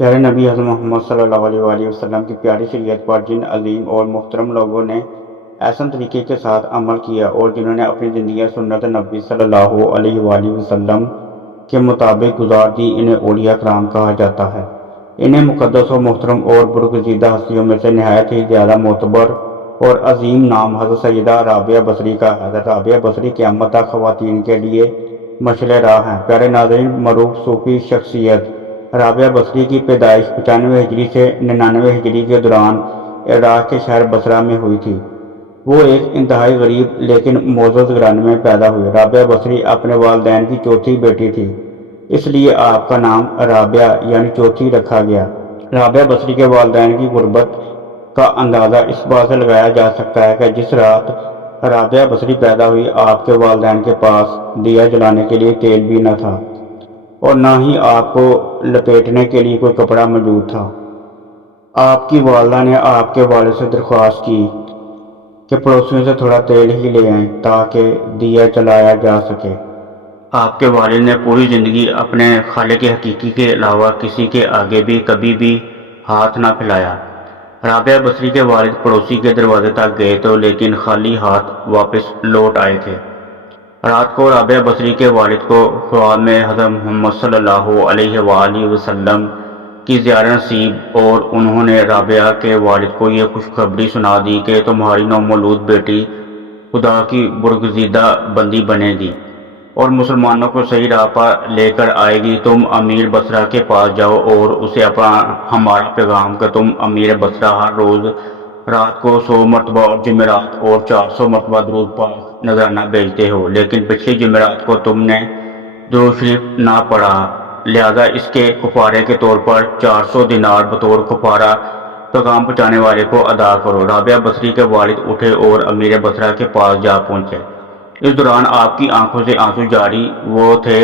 پیارے نبی حضرت محمد صلی اللہ علیہ وآلہ وسلم کی پیاری شریعت پر جن عظیم اور محترم لوگوں نے احسن طریقے کے ساتھ عمل کیا اور جنہوں نے اپنی زندگیاں سنت نبی صلی اللہ علیہ وآلہ وسلم کے مطابق گزار دی، انہیں اولیاء کرام کہا جاتا ہے۔ انہیں مقدس و محترم اور برگزیدہ ہستیوں میں سے نہایت ہی زیادہ معتبر اور عظیم نام حضرت سیدہ رابعہ بصری کا ہے۔ حضرت رابعہ بصری قیامت تک خواتین کے لیے مشعل راہ ہیں۔ پیارے ناظرین، معروف صوفی شخصیت رابعہ بصری کی پیدائش 95 ہجری سے 99 ہجری کے دوران عراق کے شہر بصرہ میں ہوئی تھی۔ وہ ایک انتہائی غریب لیکن معزز گھرانے میں پیدا ہوئی۔ رابعہ بصری اپنے والدین کی چوتھی بیٹی تھی، اس لیے آپ کا نام رابعہ یعنی چوتھی رکھا گیا۔ رابعہ بصری کے والدین کی غربت کا اندازہ اس بات سے لگایا جا سکتا ہے کہ جس رات رابعہ بصری پیدا ہوئی، آپ کے والدین کے پاس دیا جلانے کے لیے تیل بھی نہ تھا اور نہ ہی آپ کو لپیٹنے کے لیے کوئی کپڑا موجود تھا۔ آپ کی والدہ نے آپ کے والد سے درخواست کی کہ پڑوسیوں سے تھوڑا تیل ہی لے آئیں تاکہ دیا جلایا جا سکے۔ آپ کے والد نے پوری زندگی اپنے خالق حقیقی کے علاوہ کسی کے آگے بھی کبھی بھی ہاتھ نہ پھیلایا۔ رابعہ بصری کے والد پڑوسی کے دروازے تک گئے تو لیکن خالی ہاتھ واپس لوٹ آئے تھے۔ رات کو رابعہ بصری کے والد کو خواب میں حضرت محمد صلی اللہ علیہ وآلہ وسلم کی زیارت نصیب اور انہوں نے رابعہ کے والد کو یہ خوشخبری سنا دی کہ تمہاری نومولود بیٹی خدا کی برگزیدہ بندی بنے گی اور مسلمانوں کو صحیح راہ پر لے کر آئے گی۔ تم امیر بصرہ کے پاس جاؤ اور اسے ہمارا پیغام کہ تم امیر بصرہ ہر روز رات کو 100 مرتبہ اور جمعرات اور 400 مرتبہ درود پاک نذرانہ بھیجتے ہو، لیکن پچھلی جمعرات کو تم نے درود شریف نہ پڑھا، لہذا اس کے کفارے کے طور پر 400 دینار بطور کفارہ پیغام پہنچانے والے کو ادا کرو۔ رابعہ بصری کے والد اٹھے اور امیر بصرہ کے پاس جا پہنچے۔ اس دوران آپ کی آنکھوں سے آنسو جاری وہ تھے۔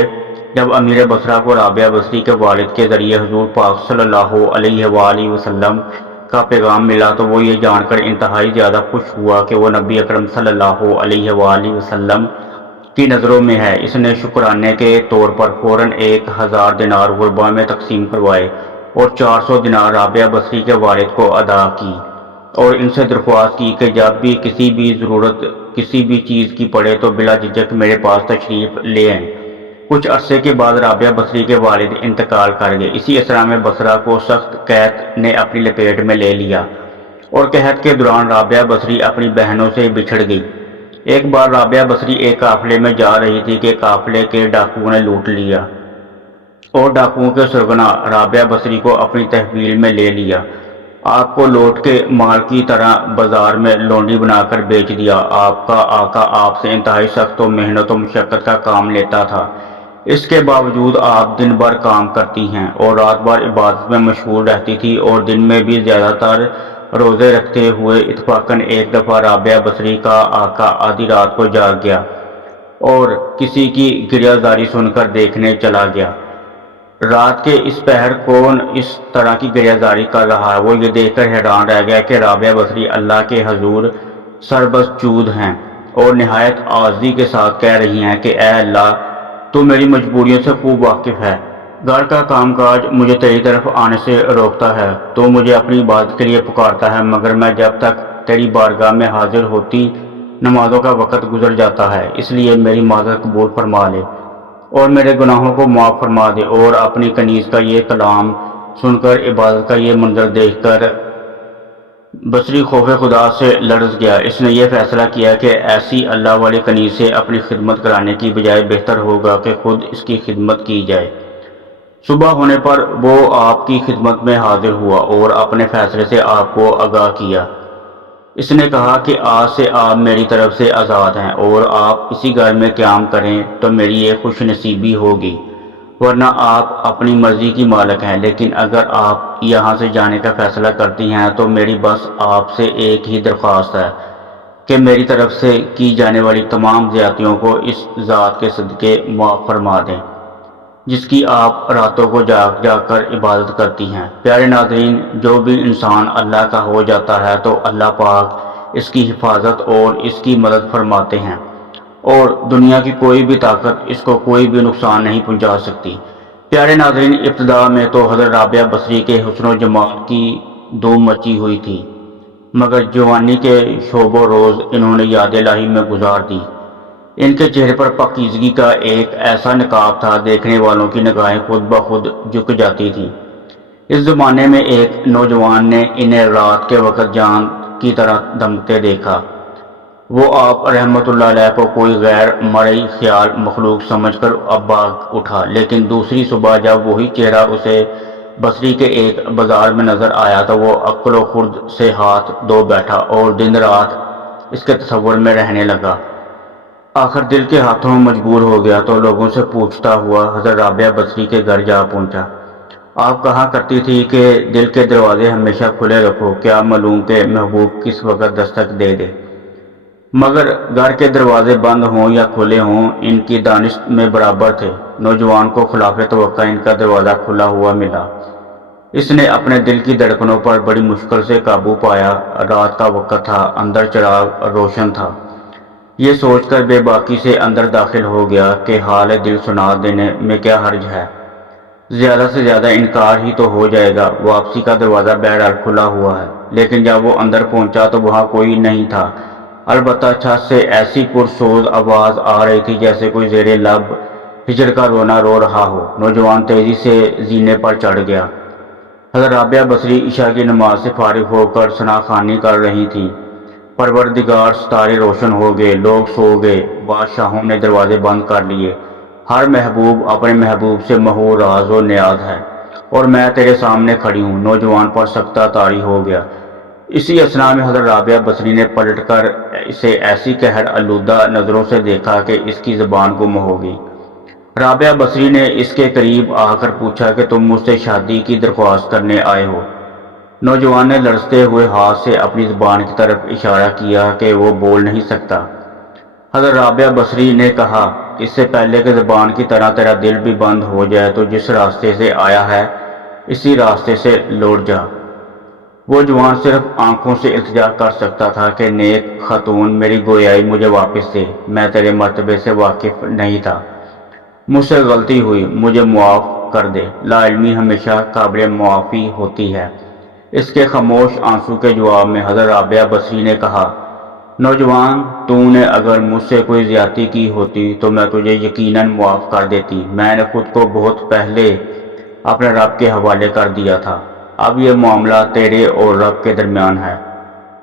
جب امیر بصرہ کو رابعہ بصری کے والد کے ذریعے حضور پاک صلی اللہ علیہ وآلہ وسلم کا پیغام ملا تو وہ یہ جان کر انتہائی زیادہ خوش ہوا کہ وہ نبی اکرم صلی اللہ علیہ وآلہ وسلم کی نظروں میں ہے۔ اس نے شکرانے کے طور پر فوراً 1000 دینار غربا میں تقسیم کروائے اور 400 دینار رابعہ بصری کے والد کو ادا کی اور ان سے درخواست کی کہ جب بھی کسی بھی ضرورت کسی بھی چیز کی پڑے تو بلا جھجک میرے پاس تشریف لے آئیں۔ کچھ عرصے کے بعد رابعہ بصری کے والد انتقال کر گئے۔ اسی اسرا میں بصرہ کو سخت قحط نے اپنی لپیٹ میں لے لیا اور قحط کے دوران رابعہ بصری اپنی بہنوں سے بچھڑ گئی۔ ایک بار رابعہ بصری ایک قافلے میں جا رہی تھی کہ قافلے کے ڈاکوؤں نے لوٹ لیا اور ڈاکوؤں کے سرغنہ رابعہ بصری کو اپنی تحویل میں لے لیا۔ آپ کو لوٹ کے مال کی طرح بازار میں لونڈی بنا کر بیچ دیا۔ آپ کا آقا آپ سے انتہائی سخت و محنت و مشقت کا کام لیتا تھا، اس کے باوجود آپ دن بھر کام کرتی ہیں اور رات بھر عبادت میں مشغول رہتی تھی اور دن میں بھی زیادہ تر روزے رکھتے ہوئے اتفاقاً ایک دفعہ رابعہ بصری کا آقا آدھی رات کو جاگ گیا اور کسی کی گریہ زاری سن کر دیکھنے چلا گیا۔ رات کے اس پہر کون اس طرح کی گریہ زاری کر رہا ہے؟ وہ یہ دیکھ کر حیران رہ گیا کہ رابعہ بصری اللہ کے حضور سربسجود ہیں اور نہایت عاجزی کے ساتھ کہہ رہی ہیں کہ اے اللہ، تو میری مجبوریوں سے خوب واقف ہے، گھر کا کام کاج مجھے تیری طرف آنے سے روکتا ہے، تو مجھے اپنی عبادت کے لیے پکارتا ہے، مگر میں جب تک تیری بارگاہ میں حاضر ہوتی نمازوں کا وقت گزر جاتا ہے، اس لیے میری معذرت قبول فرما لے اور میرے گناہوں کو معاف فرما دے۔ اور اپنی کنیز کا یہ کلام سن کر، عبادت کا یہ منظر دیکھ کر بصری خوف خدا سے لرز گیا۔ اس نے یہ فیصلہ کیا کہ ایسی اللہ والی کنیز سے اپنی خدمت کرانے کی بجائے بہتر ہوگا کہ خود اس کی خدمت کی جائے۔ صبح ہونے پر وہ آپ کی خدمت میں حاضر ہوا اور اپنے فیصلے سے آپ کو آگاہ کیا۔ اس نے کہا کہ آج سے آپ میری طرف سے آزاد ہیں اور آپ اسی گھر میں قیام کریں تو میری یہ خوش نصیبی ہوگی، ورنہ آپ اپنی مرضی کی مالک ہیں۔ لیکن اگر آپ یہاں سے جانے کا فیصلہ کرتی ہیں تو میری بس آپ سے ایک ہی درخواست ہے کہ میری طرف سے کی جانے والی تمام زیادتیوں کو اس ذات کے صدقے معاف فرما دیں جس کی آپ راتوں کو جاگ جاگ کر عبادت کرتی ہیں۔ پیارے ناظرین، جو بھی انسان اللہ کا ہو جاتا ہے تو اللہ پاک اس کی حفاظت اور اس کی مدد فرماتے ہیں اور دنیا کی کوئی بھی طاقت اس کو کوئی بھی نقصان نہیں پہنچا سکتی۔ پیارے ناظرین، ابتدا میں تو حضرت رابعہ بصری کے حسن و جمال کی دھوم مچی ہوئی تھی، مگر جوانی کے شوب و روز انہوں نے یاد الہی میں گزار دی۔ ان کے چہرے پر پاکیزگی کا ایک ایسا نقاب تھا، دیکھنے والوں کی نگاہیں خود بخود جھک جاتی تھیں۔ اس زمانے میں ایک نوجوان نے انہیں رات کے وقت جان کی طرح دمکتے دیکھا۔ وہ آپ رحمۃ اللہ علیہ کو کوئی غیر مرئی خیال مخلوق سمجھ کر اب بھاگ اٹھا، لیکن دوسری صبح جب وہی چہرہ اسے بصری کے ایک بازار میں نظر آیا تو وہ عقل و خرد سے ہاتھ دھو بیٹھا اور دن رات اس کے تصور میں رہنے لگا۔ آخر دل کے ہاتھوں میں مجبور ہو گیا تو لوگوں سے پوچھتا ہوا حضرت رابعہ بصری کے گھر جا پہنچا۔ آپ کہا کرتی تھی کہ دل کے دروازے ہمیشہ کھلے رکھو، کیا معلوم کہ محبوب کس وقت دستک دے دے۔ مگر گھر کے دروازے بند ہوں یا کھلے ہوں، ان کی دانش میں برابر تھے۔ نوجوان کو خلاف توقع ان کا دروازہ کھلا ہوا ملا۔ اس نے اپنے دل کی دھڑکنوں پر بڑی مشکل سے قابو پایا۔ رات کا وقت تھا، اندر چراغ روشن تھا۔ یہ سوچ کر بے باکی سے اندر داخل ہو گیا کہ حال دل سنا دینے میں کیا حرج ہے، زیادہ سے زیادہ انکار ہی تو ہو جائے گا۔ واپسی کا دروازہ بہرحال کھلا ہوا ہے۔ لیکن جب وہ اندر پہنچا تو وہاں کوئی نہیں تھا، البتہ چھت سے ایسی پرسوز آواز آ رہی تھی جیسے کوئی زیر لب ہجر کا رونا رو رہا ہو۔ نوجوان تیزی سے زینے پر چڑھ گیا۔ حضرت رابعہ بصری عشاء کی نماز سے فارغ ہو کر ثنا خوانی کر رہی تھیں۔ پروردگار، ستارے روشن ہو گئے، لوگ سو گئے، بادشاہوں نے دروازے بند کر لیے۔ ہر محبوب اپنے محبوب سے محو راز و نیاز ہے، اور میں تیرے سامنے کھڑی ہوں۔ نوجوان پر سکتہ طاری ہو گیا۔ اسی اثنا میں حضرت رابعہ بصری نے پلٹ کر اسے ایسی قہر آلودہ نظروں سے دیکھا کہ اس کی زبان گم ہو گئی۔ رابعہ بصری نے اس کے قریب آ کر پوچھا کہ تم مجھ سے شادی کی درخواست کرنے آئے ہو؟ نوجوان نے لرزتے ہوئے ہاتھ سے اپنی زبان کی طرف اشارہ کیا کہ وہ بول نہیں سکتا۔ حضرت رابعہ بصری نے کہا، اس سے پہلے کہ زبان کی طرح تیرا دل بھی بند ہو جائے تو جس راستے سے آیا ہے اسی راستے سے لوٹ جا۔ وہ جوان صرف آنکھوں سے التجا کر سکتا تھا کہ نیک خاتون، میری گویائی مجھے واپس دے، میں تیرے مرتبے سے واقف نہیں تھا، مجھ سے غلطی ہوئی، مجھے معاف کر دے۔ لا علمی ہمیشہ قابل معافی ہوتی ہے۔ اس کے خاموش آنسو کے جواب میں حضرت رابعہ بصری نے کہا، نوجوان، تو نے اگر مجھ سے کوئی زیادتی کی ہوتی تو میں تجھے یقیناً معاف کر دیتی۔ میں نے خود کو بہت پہلے اپنے رب کے حوالے کر دیا تھا۔ اب یہ معاملہ تیرے اور رب کے درمیان ہے۔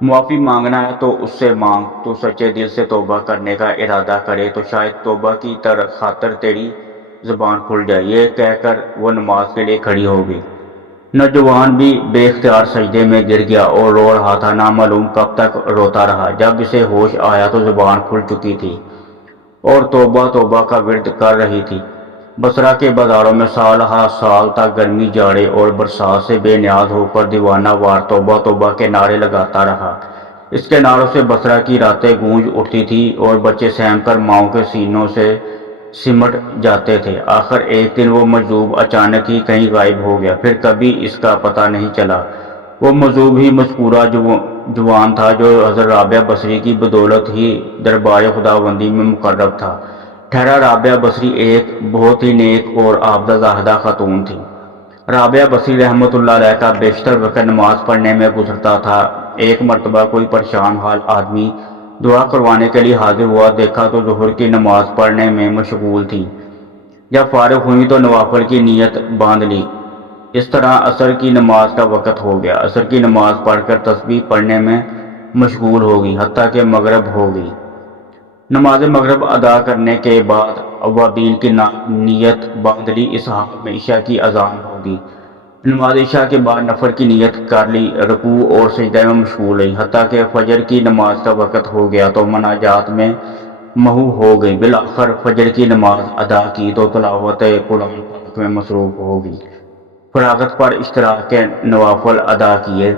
معافی مانگنا ہے تو اس سے مانگ۔ تو سچے دل سے توبہ کرنے کا ارادہ کرے تو شاید توبہ کی خاطر تیری زبان کھل جائے۔ یہ کہہ کر وہ نماز کے لیے کھڑی ہو گئی۔ نوجوان بھی بے اختیار سجدے میں گر گیا اور رو رہا تھا، نامعلوم کب تک روتا رہا۔ جب اسے ہوش آیا تو زبان کھل چکی تھی اور توبہ توبہ کا ورد کر رہی تھی۔ بصرہ کے بازاروں میں سال ہا سال تک گرمی، جاڑے اور برسات سے بے نیاز ہو کر دیوانہ وار توبہ توبہ کے نعرے لگاتا رہا۔ اس کے نعروں سے بصرہ کی راتیں گونج اٹھتی تھیں اور بچے سہم کر ماؤں کے سینوں سے سمٹ جاتے تھے۔ آخر ایک دن وہ مجذوب اچانک ہی کہیں غائب ہو گیا، پھر کبھی اس کا پتہ نہیں چلا۔ وہ مجذوب ہی مذکورہ جوان تھا جو حضرت رابعہ بصری کی بدولت ہی دربار خداوندی میں مقرب تھا۔ ٹھہرا رابعہ بصری ایک بہت ہی نیک اور عابدہ زاہدہ خاتون تھی۔ رابعہ بصری رحمۃ اللہ علیہ کا بیشتر وقت نماز پڑھنے میں گزرتا تھا۔ ایک مرتبہ کوئی پریشان حال آدمی دعا کروانے کے لیے حاضر ہوا، دیکھا تو ظہر کی نماز پڑھنے میں مشغول تھی۔ جب فارغ ہوئی تو نوافل کی نیت باندھ لی۔ اس طرح عصر کی نماز کا وقت ہو گیا۔ عصر کی نماز پڑھ کر تسبیح پڑھنے میں مشغول ہو گئی، حتیٰ کہ مغرب ہو گئی۔ نماز مغرب ادا کرنے کے بعد اوابین کی نیت باندھ لی۔ اس حال میں عشاء کی اذان ہوگی۔ نماز عشاء کے بعد نفل کی نیت کر لی، رکوع اور سجدہ میں مشغول رہی، حتیٰ کہ فجر کی نماز کا وقت ہو گیا تو مناجات میں محو ہو گئی۔ بالآخر فجر کی نماز ادا کی تو تلاوت قرآن پاک میں مصروف ہو گئی۔ فراغت پر اشتراک کے نوافل ادا کیے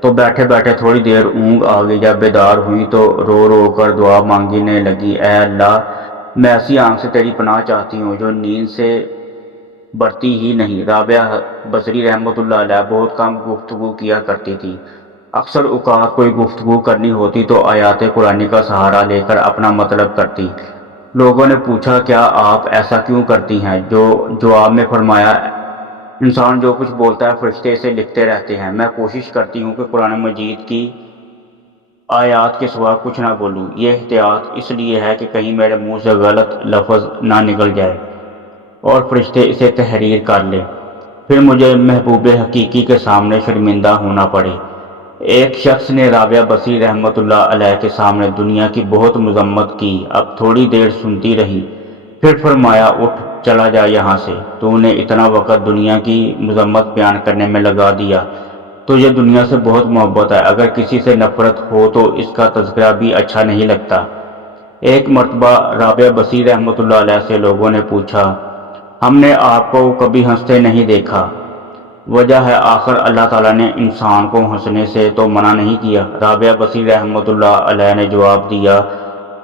تو بیٹھے بیٹھے تھوڑی دیر اونگ آ گئی۔ جب بیدار ہوئی تو رو رو کر دعا مانگنے لگی، اے اللہ، میں ایسی آنکھ سے تیری پناہ چاہتی ہوں جو نیند سے برتی ہی نہیں۔ رابعہ بصری رحمۃ اللہ علیہ بہت کم گفتگو کیا کرتی تھی۔ اکثر اوقات کوئی گفتگو کرنی ہوتی تو آیات قرآنی کا سہارا لے کر اپنا مطلب کرتی۔ لوگوں نے پوچھا کیا آپ ایسا کیوں کرتی ہیں؟ جو جواب میں فرمایا انسان جو کچھ بولتا ہے فرشتے اسے لکھتے رہتے ہیں۔ میں کوشش کرتی ہوں کہ قرآن مجید کی آیات کے سوا کچھ نہ بولوں۔ یہ احتیاط اس لیے ہے کہ کہیں میرے منہ سے غلط لفظ نہ نکل جائے اور فرشتے اسے تحریر کر لیں، پھر مجھے محبوب حقیقی کے سامنے شرمندہ ہونا پڑے۔ ایک شخص نے رابعہ بصری رحمۃ اللہ علیہ کے سامنے دنیا کی بہت مذمت کی۔ اب تھوڑی دیر سنتی رہی، پھر فرمایا اٹھ چلا جا یہاں سے، تو نے اتنا وقت دنیا کی مذمت بیان کرنے میں لگا دیا۔ تجھے دنیا سے بہت محبت ہے، اگر کسی سے نفرت ہو تو اس کا تذکرہ بھی اچھا نہیں لگتا۔ ایک مرتبہ رابعہ بصری رحمۃ اللہ علیہ سے لوگوں نے پوچھا ہم نے آپ کو کبھی ہنستے نہیں دیکھا، وجہ ہے آخر اللہ تعالیٰ نے انسان کو ہنسنے سے تو منع نہیں کیا؟ رابعہ بصری رحمۃ اللہ علیہ نے جواب دیا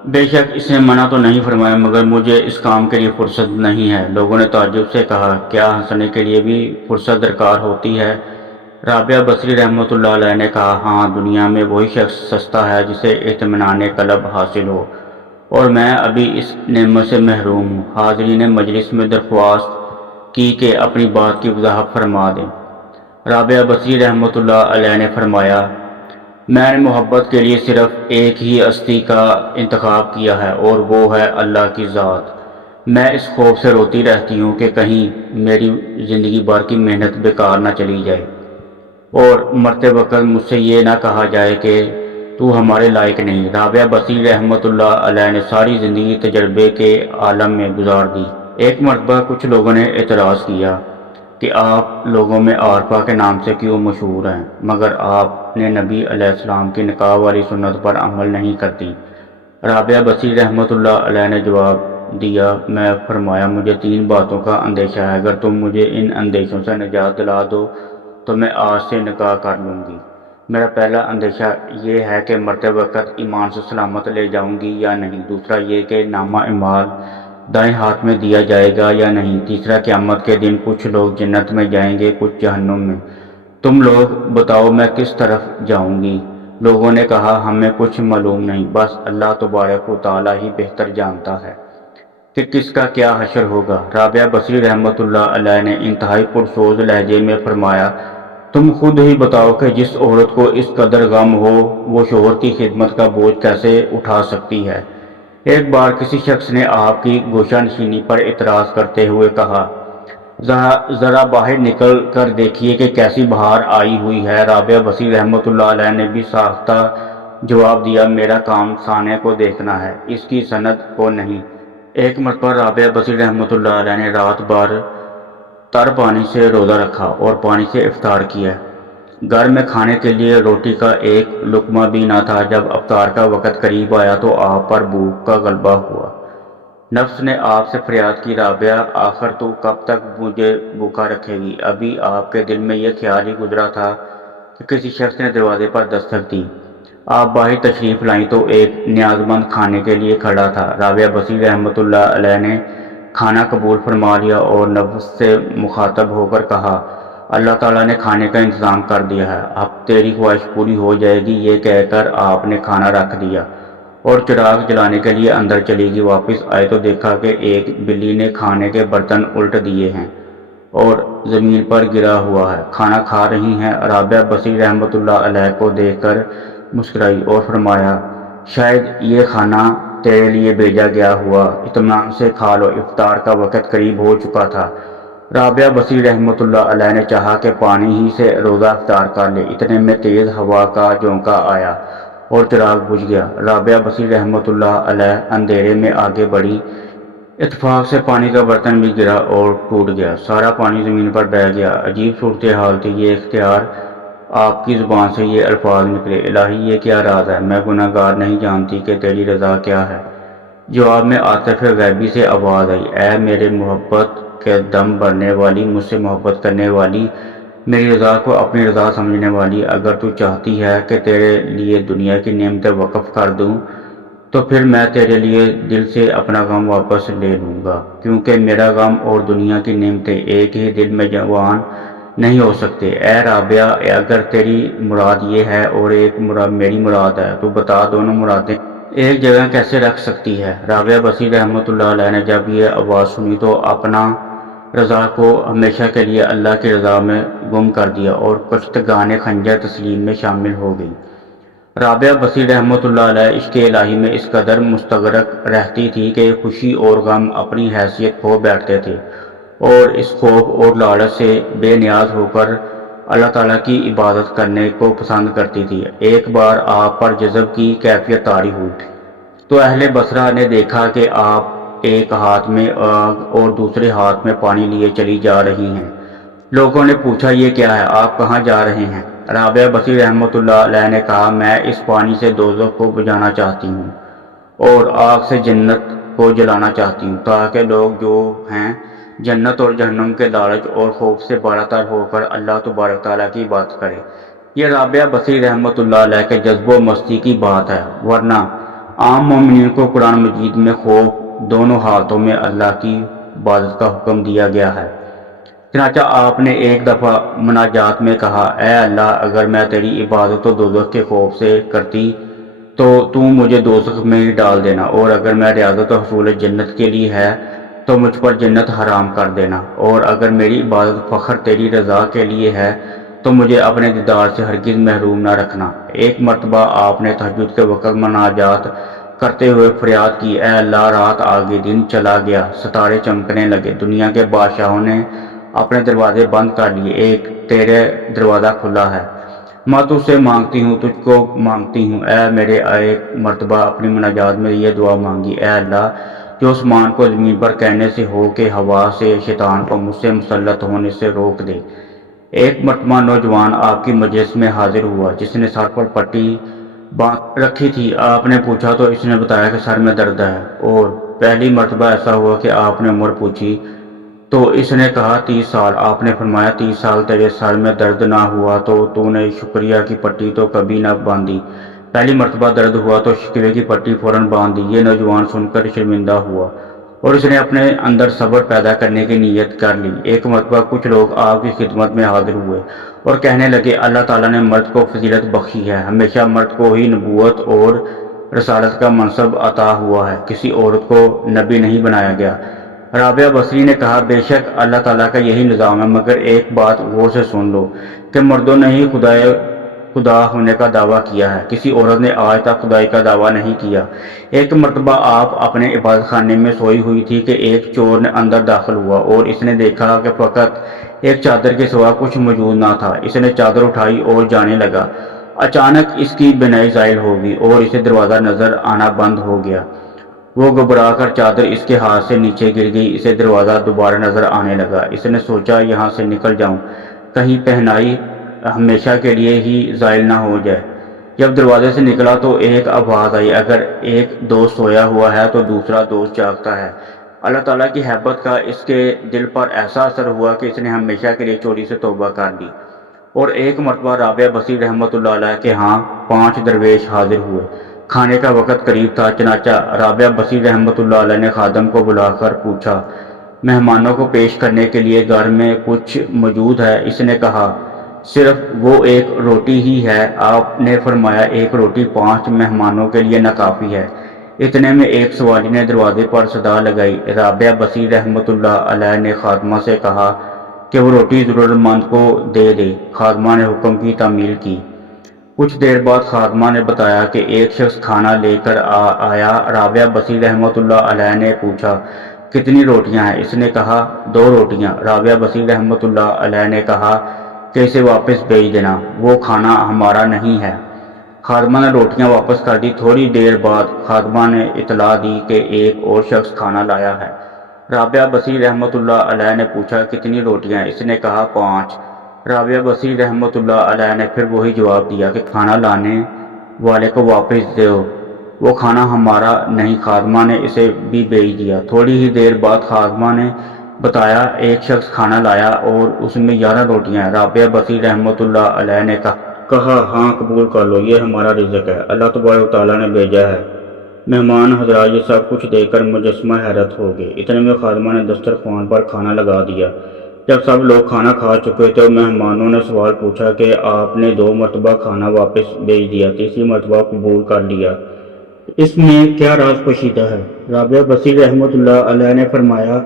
بے شک اس نے منع تو نہیں فرمایا، مگر مجھے اس کام کے لیے فرصت نہیں ہے۔ لوگوں نے تعجب سے کہا کیا ہنسنے کے لیے بھی فرصت درکار ہوتی ہے؟ رابعہ بصری رحمۃ اللہ علیہ نے کہا ہاں، دنیا میں وہی شخص سستا ہے جسے اطمینان قلب حاصل ہو، اور میں ابھی اس نعمت سے محروم ہوں۔ حاضرین مجلس میں درخواست کی کہ اپنی بات کی وضاحت فرما دیں۔ رابعہ بصری رحمۃ اللہ علیہ نے فرمایا میں نے محبت کے لیے صرف ایک ہی ہستی کا انتخاب کیا ہے اور وہ ہے اللہ کی ذات۔ میں اس خوف سے روتی رہتی ہوں کہ کہیں میری زندگی بھر کی محنت بیکار نہ چلی جائے اور مرتے وقت مجھ سے یہ نہ کہا جائے کہ تو ہمارے لائق نہیں۔ رابعہ بصری رحمۃ اللہ علیہ نے ساری زندگی تجربے کے عالم میں گزار دی۔ ایک مرتبہ کچھ لوگوں نے اعتراض کیا کہ آپ لوگوں میں عارفہ کے نام سے کیوں مشہور ہیں، مگر آپ نے نبی علیہ السلام کی نکاح والی سنت پر عمل نہیں کرتی؟ رابعہ بصری رحمۃ اللہ علیہ نے جواب دیا میں فرمایا مجھے 3 باتوں کا اندیشہ ہے، اگر تم مجھے ان اندیشوں سے نجات دلا دو تو میں آج سے نکاح کر لوں گی۔ میرا پہلا اندیشہ یہ ہے کہ مرتے وقت ایمان سے سلامت لے جاؤں گی یا نہیں، دوسرا یہ کہ نامہ اعمال دائیں ہاتھ میں دیا جائے گا یا نہیں، تیسرا قیامت کے دن کچھ لوگ جنت میں جائیں گے کچھ جہنم میں، تم لوگ بتاؤ میں کس طرف جاؤں گی؟ لوگوں نے کہا ہمیں کچھ معلوم نہیں، بس اللہ تبارک و تعالیٰ ہی بہتر جانتا ہے کہ کس کا کیا حشر ہوگا۔ رابعہ بصری رحمۃ اللہ علیہ نے انتہائی پرسوز لہجے میں فرمایا تم خود ہی بتاؤ کہ جس عورت کو اس قدر غم ہو وہ شوہر کی خدمت کا بوجھ کیسے اٹھا سکتی ہے؟ ایک بار کسی شخص نے آپ کی گوشہ نشینی پر اعتراض کرتے ہوئے کہا ذرا باہر نکل کر دیکھیے کہ کیسی بہار آئی ہوئی ہے۔ رابعہ بصری رحمۃ اللہ علیہ نے بھی ساختہ جواب دیا میرا کام سانے کو دیکھنا ہے، اس کی سند کو نہیں۔ ایک مرتبہ رابعہ بصری رحمۃ اللہ علیہ نے رات بھر تر پانی سے روزہ رکھا اور پانی سے افطار کیا۔ گھر میں کھانے کے لیے روٹی کا ایک لقمہ بھی نہ تھا۔ جب افطار کا وقت قریب آیا تو آپ پر بھوک کا غلبہ ہوا۔ نفس نے آپ سے فریاد کی رابعہ آخر تو کب تک مجھے بھوکا رکھے گی؟ ابھی آپ کے دل میں یہ خیال ہی گزرا تھا کہ کسی شخص نے دروازے پر دستک دی۔ آپ باہر تشریف لائیں تو ایک نیاز مند کھانے کے لیے کھڑا تھا۔ رابعہ بصری رحمۃ اللہ علیہ نے کھانا قبول فرما لیا اور نفس سے مخاطب ہو کر کہا اللہ تعالیٰ نے کھانے کا انتظام کر دیا ہے، اب تیری خواہش پوری ہو جائے گی۔ یہ کہہ کر آپ نے کھانا رکھ دیا اور چراغ جلانے کے لیے اندر چلی گئی۔ واپس آئے تو دیکھا کہ ایک بلی نے کھانے کے برتن الٹ دیے ہیں اور زمین پر گرا ہوا ہے، کھانا کھا رہی ہیں۔ رابعہ بصری رحمۃ اللہ علیہ کو دیکھ کر مسکرائی اور فرمایا شاید یہ کھانا تیرے لیے بھیجا گیا ہوا، اطمینان سے کھا لو، افطار کا وقت قریب ہو چکا تھا۔ رابعہ بصری رحمۃ اللہ علیہ نے چاہا کہ پانی ہی سے روزہ افطار کر لے، اتنے میں تیز ہوا کا جھونکا آیا اور چراغ بجھ گیا۔ رابعہ بصری رحمۃ اللہ علیہ اندھیرے میں آگے بڑھی، اتفاق سے پانی کا برتن بھی گرا اور ٹوٹ گیا، سارا پانی زمین پر بہہ گیا۔ عجیب صورتحال تھی یہ اختیار آپ کی زبان سے یہ الفاظ نکلے الہی یہ کیا راز ہے، میں گناہ گار نہیں جانتی کہ تیری رضا کیا ہے۔ جواب میں عاطف غیبی سے آواز آئی اے میرے محبت کے دم بھرنے والی، مجھ سے محبت کرنے والی، میری رضا کو اپنی رضا سمجھنے والی، اگر تو چاہتی ہے کہ تیرے لیے دنیا کی نعمتیں وقف کر دوں تو پھر میں تیرے لیے دل سے اپنا غم واپس لے لوں گا، کیونکہ میرا غم اور دنیا کی نعمتیں ایک ہی دل میں جوان نہیں ہو سکتے۔ اے رابعہ اگر تیری مراد یہ ہے اور ایک مراد میری مراد ہے تو بتا دونوں مرادیں ایک جگہ کیسے رکھ سکتی ہے؟ رابعہ بصری رحمۃ اللہ علیہ نے جب یہ آواز سنی تو اپنا رضا کو ہمیشہ کے لیے اللہ کی رضا میں گم کر دیا اور کشتگان خنجر تسلیم میں شامل ہو گئی۔ رابعہ بصری رحمۃ اللہ علیہ عشق الہی میں اس قدر مستغرق رہتی تھی کہ خوشی اور غم اپنی حیثیت کھو بیٹھتے تھے اور اس خوف اور لالچ سے بے نیاز ہو کر اللہ تعالیٰ کی عبادت کرنے کو پسند کرتی تھی۔ ایک بار آپ پر جذب کی کیفیت طاری ہوئی تو اہل بصرہ نے دیکھا کہ آپ ایک ہاتھ میں آگ اور دوسرے ہاتھ میں پانی لیے چلی جا رہی ہیں۔ لوگوں نے پوچھا یہ کیا ہے، آپ کہاں جا رہے ہیں؟ رابعہ بصری رحمۃ اللہ علیہ نے کہا میں اس پانی سے دوزخ کو بجھانا چاہتی ہوں اور آگ سے جنت کو جلانا چاہتی ہوں تاکہ لوگ جو ہیں جنت اور جہنم کے لالچ اور خوف سے بالاتر ہو کر اللہ تبارک تعالیٰ کی بات کرے۔ یہ رابعہ بصری رحمۃ اللہ علیہ کے جذب و مستی کی بات ہے، ورنہ عام مومنین کو قرآن مجید میں خوف دونوں حالتوں میں اللہ کی عبادت کا حکم دیا گیا ہے۔ چنانچہ آپ نے ایک دفعہ مناجات میں کہا اے اللہ، اگر میں تیری عبادت و دوزخ کے خوف سے کرتی تو مجھے دوزخ میں ہی ڈال دینا، اور اگر میں ریاضت و حصول جنت کے لیے ہے تو مجھ پر جنت حرام کر دینا، اور اگر میری عبادت فخر تیری رضا کے لیے ہے تو مجھے اپنے دیدار سے ہرگز محروم نہ رکھنا۔ ایک مرتبہ آپ نے تہجد کے وقت مناجات کرتے ہوئے فریاد کی اے اللہ، رات آگے دن چلا گیا، ستارے چمکنے لگے، دنیا کے بادشاہوں نے اپنے دروازے بند کر لیے، ایک تیرے دروازہ کھلا ہے، میں تجھ سے مانگتی ہوں، تجھ کو مانگتی ہوں۔ اے میرے ایک مرتبہ اپنی مناجات میں یہ دعا مانگی اے اللہ، جو آسمان کو زمین پر کہنے سے ہو کہ ہوا سے شیطان کو مجھ سے مسلط ہونے سے روک دے۔ ایک مرتبہ نوجوان آپ کی مجلس میں حاضر ہوا جس نے سر پر پٹی باندھ رکھی تھی۔ آپ نے پوچھا تو اس نے بتایا کہ سر میں درد ہے، اور پہلی مرتبہ ایسا ہوا کہ آپ نے عمر پوچھی تو اس نے کہا 30 سال۔ آپ نے فرمایا 30 سال تیرے سر میں درد نہ ہوا تو نے شکریہ کی پٹی تو کبھی نہ باندھی، پہلی مرتبہ درد ہوا تو شکوے کی پٹی فوراً باندھ دی۔ یہ نوجوان سن کر شرمندہ ہوا اور اس نے اپنے اندر صبر پیدا کرنے کی نیت کر لی۔ ایک مرتبہ کچھ لوگ آپ کی خدمت میں حاضر ہوئے اور کہنے لگے اللہ تعالیٰ نے مرد کو فضیلت بخشی ہے، ہمیشہ مرد کو ہی نبوت اور رسالت کا منصب عطا ہوا ہے، کسی عورت کو نبی نہیں بنایا گیا۔ رابعہ بصری نے کہا بے شک اللہ تعالیٰ کا یہی نظام ہے، مگر ایک بات غور سے سن لو کہ مردوں نے ہی خدا ہونے کا دعویٰ کیا ہے، کسی عورت نے آج تک خدائی کا دعویٰ نہیں کیا۔ ایک مرتبہ آپ اپنے عبادت خانے میں سوئی ہوئی تھی کہ ایک چور نے اندر داخل ہوا اور اس نے دیکھا کہ فقط ایک چادر کے سوا کچھ موجود نہ تھا۔ اس نے چادر اٹھائی اور جانے لگا، اچانک اس کی بینائی زائل ہو گئی اور اسے دروازہ نظر آنا بند ہو گیا۔ وہ گھبرا کر چادر اس کے ہاتھ سے نیچے گر گئی، اسے دروازہ دوبارہ نظر آنے لگا۔ اس نے سوچا یہاں سے نکل جاؤں، کہیں پہنائی ہمیشہ کے لیے ہی زائل نہ ہو جائے۔ جب دروازے سے نکلا تو ایک آواز آئی اگر ایک دوست سویا ہوا ہے تو دوسرا دوست جاگتا ہے۔ اللہ تعالیٰ کی محبت کا اس کے دل پر ایسا اثر ہوا کہ اس نے ہمیشہ کے لیے چوری سے توبہ کر لی۔ اور ایک مرتبہ رابعہ بصری رحمۃ اللہ علیہ کے ہاں 5 درویش حاضر ہوئے۔ کھانے کا وقت قریب تھا، چنانچہ رابعہ بصری رحمۃ اللہ علیہ نے خادم کو بلا کر پوچھا مہمانوں کو پیش کرنے کے لیے گھر میں کچھ موجود ہے؟ اس نے کہا صرف وہ ایک روٹی ہی ہے۔ آپ نے فرمایا ایک روٹی 5 مہمانوں کے لیے ناکافی ہے۔ اتنے میں ایک سوالی نے دروازے پر صدا لگائی۔ رابعہ بصری رحمۃ اللہ علیہ نے خادمہ سے کہا کہ وہ روٹی ضرورت مند کو دے دے۔ خادمہ نے حکم کی تعمیل کی۔ کچھ دیر بعد خادمہ نے بتایا کہ ایک شخص کھانا لے کر آیا۔ رابعہ بصری رحمۃ اللہ علیہ نے پوچھا کتنی روٹیاں ہیں؟ اس نے کہا 2 روٹیاں۔ رابعہ بصری رحمۃ اللہ علیہ نے کہا کہ اسے واپس بھیج دینا، وہ کھانا ہمارا نہیں ہے۔ خادمہ نے روٹیاں واپس کر دی۔ تھوڑی دیر بعد خادمہ نے اطلاع دی کہ ایک اور شخص کھانا لایا ہے۔ رابعہ بصری رحمۃ اللہ علیہ نے پوچھا کتنی روٹیاں؟ اس نے کہا 5۔ رابعہ بصری رحمۃ اللہ علیہ نے پھر وہی جواب دیا کہ کھانا لانے والے کو واپس دو، وہ کھانا ہمارا نہیں۔ خادمہ نے اسے بھی بھیج دیا۔ تھوڑی ہی دیر بعد خادمہ نے بتایا ایک شخص کھانا لایا اور اس میں 11 روٹیاں ہیں۔ رابعہ بصری رحمۃ اللہ علیہ نے کہا ہاں قبول کر لو، یہ ہمارا رزق ہے، اللہ تبارک تعالیٰ نے بھیجا ہے۔ مہمان حضرات یہ سب کچھ دیکھ کر مجسمہ حیرت ہو گئے۔ اتنے میں خادمہ نے دسترخوان پر کھانا لگا دیا۔ جب سب لوگ کھانا کھا چکے تو مہمانوں نے سوال پوچھا کہ آپ نے 2 مرتبہ کھانا واپس بھیج دیا، تیسری مرتبہ قبول کر لیا، اس میں کیا راز پوشیدہ ہے؟ رابعہ بصری رحمۃ اللہ علیہ نے فرمایا،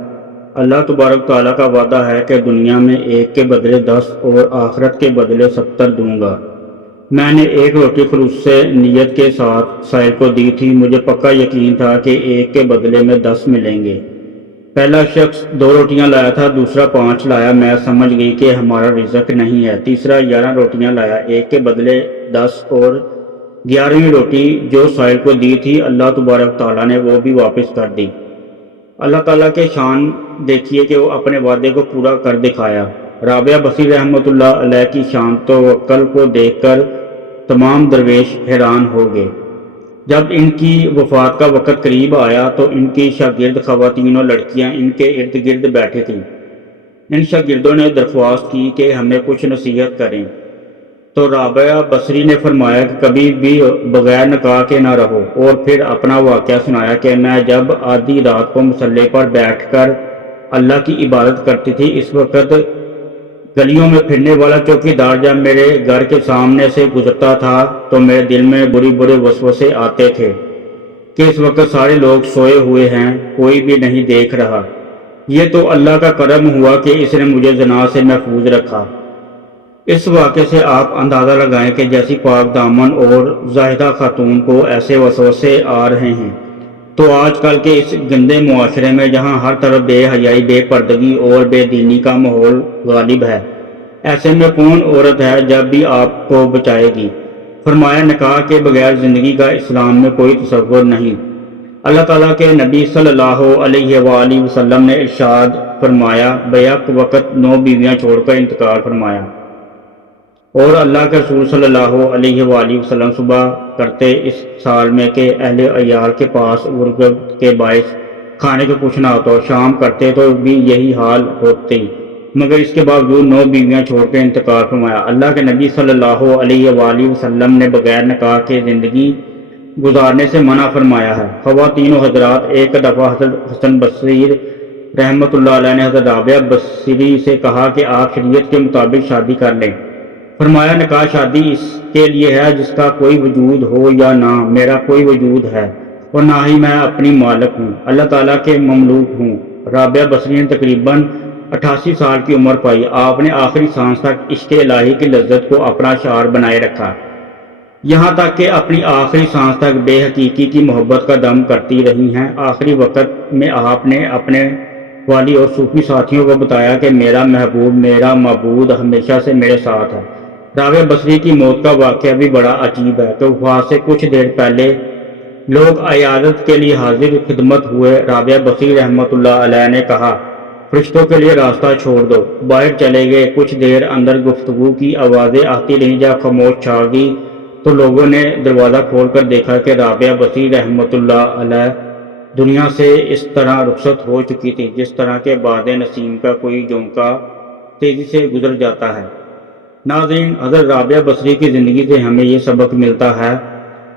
اللہ تبارک تعالیٰ کا وعدہ ہے کہ دنیا میں ایک کے بدلے 10 اور آخرت کے بدلے 70 دوں گا۔ میں نے ایک روٹی خلوص سے نیت کے ساتھ سائل کو دی تھی، مجھے پکا یقین تھا کہ ایک کے بدلے میں 10 ملیں گے۔ پہلا شخص 2 روٹیاں لایا تھا، دوسرا 5 لایا، میں سمجھ گئی کہ ہمارا رزق نہیں ہے۔ تیسرا 11 روٹیاں لایا، ایک کے بدلے 10، اور 11ویں روٹی جو سائل کو دی تھی اللہ تبارک تعالیٰ نے وہ بھی واپس کر دی۔ اللہ تعالیٰ کے شان دیکھیے کہ وہ اپنے وعدے کو پورا کر دکھایا۔ رابعہ بصری رحمۃ اللہ علیہ کی شان توکل کو دیکھ کر تمام درویش حیران ہو گئے۔ جب ان کی وفات کا وقت قریب آیا تو ان کی شاگرد خواتین اور لڑکیاں ان کے ارد گرد بیٹھے تھیں۔ ان شاگردوں نے درخواست کی کہ ہمیں کچھ نصیحت کریں، تو رابعہ بصری نے فرمایا کہ کبھی بھی بغیر نکاح کے نہ رہو، اور پھر اپنا واقعہ سنایا کہ میں جب آدھی رات کو مصلی پر بیٹھ کر اللہ کی عبادت کرتی تھی، اس وقت گلیوں میں پھرنے والا چوکیدار جب میرے گھر کے سامنے سے گزرتا تھا تو میرے دل میں برے وسوسے آتے تھے کہ اس وقت سارے لوگ سوئے ہوئے ہیں، کوئی بھی نہیں دیکھ رہا۔ یہ تو اللہ کا کرم ہوا کہ اس نے مجھے زنا سے محفوظ رکھا۔ اس واقعے سے آپ اندازہ لگائیں کہ جیسی پاک دامن اور زاہدہ خاتون کو ایسے وسوسے آ رہے ہیں، تو آج کل کے اس گندے معاشرے میں جہاں ہر طرف بے حیائی، بے پردگی اور بے دینی کا ماحول غالب ہے، ایسے میں کون عورت ہے جب بھی آپ کو بچائے گی؟ فرمایا، نکاح کے بغیر زندگی کا اسلام میں کوئی تصور نہیں۔ اللہ تعالیٰ کے نبی صلی اللہ علیہ وآلہ وسلم نے ارشاد فرمایا، بیک وقت 9 بیویاں چھوڑ کر انتقال فرمایا، اور اللہ کے رسول صلی اللہ علیہ وآلہ وسلم صبح کرتے اس سال میں کہ اہل عیال کے پاس غربت کے باعث کھانے کو کچھ نہ ہوتا، شام کرتے تو بھی یہی حال ہوتی، مگر اس کے باوجود 9 بیویاں چھوڑ کے انتقال فرمایا۔ اللہ کے نبی صلی اللہ علیہ وآلہ وسلم نے بغیر نکاح کے زندگی گزارنے سے منع فرمایا ہے۔ خواتین و حضرات، ایک دفعہ حضرت حسن بصری رحمۃ اللہ علیہ نے حضرت رابعہ بصری سے کہا کہ آپ شریعت کے مطابق شادی کر لیں۔ فرمایا، نکاح شادی اس کے لیے ہے جس کا کوئی وجود ہو یا نہ، میرا کوئی وجود ہے اور نہ ہی میں اپنی مالک ہوں، اللہ تعالیٰ کے مملوک ہوں۔ رابعہ بصری نے تقریباً 88 سال کی عمر پائی۔ آپ نے آخری سانس تک عشق الہی کی لذت کو اپنا شعار بنائے رکھا، یہاں تک کہ اپنی آخری سانس تک بے حقیقی کی محبت کا دم کرتی رہی ہیں۔ آخری وقت میں آپ نے اپنے والی اور صوفی ساتھیوں کو بتایا کہ میرا محبوب، میرا معبود ہمیشہ سے میرے ساتھ ہے۔ رابعہ بصری کی موت کا واقعہ بھی بڑا عجیب ہے کہ وفات سے کچھ دیر پہلے لوگ عیادت کے لیے حاضر خدمت ہوئے۔ رابعہ بصری رحمۃ اللہ علیہ نے کہا، فرشتوں کے لیے راستہ چھوڑ دو، باہر چلے گئے۔ کچھ دیر اندر گفتگو کی آوازیں آتی رہیں، جب خاموش چھا گئی تو لوگوں نے دروازہ کھول کر دیکھا کہ رابعہ بصری رحمۃ اللہ علیہ دنیا سے اس طرح رخصت ہو چکی تھی جس طرح کے باد نسیم کا کوئی جھونکا تیزی سے گزر جاتا ہے۔ ناظرین، حضرت رابعہ بصری کی زندگی سے ہمیں یہ سبق ملتا ہے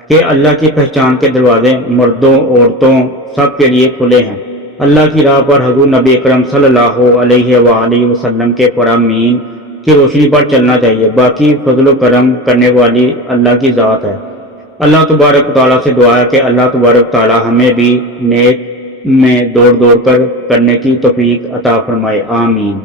کہ اللہ کی پہچان کے دروازے مردوں، عورتوں، سب کے لیے کھلے ہیں۔ اللہ کی راہ پر حضور نبی اکرم صلی اللہ علیہ وآلہ وسلم کے فرامین کی روشنی پر چلنا چاہیے، باقی فضل و کرم کرنے والی اللہ کی ذات ہے۔ اللہ تبارک تعالیٰ سے دعا ہے کہ اللہ تبارک تعالیٰ ہمیں بھی نیک میں دوڑ کر کرنے کی توفیق عطا فرمائے، آمین۔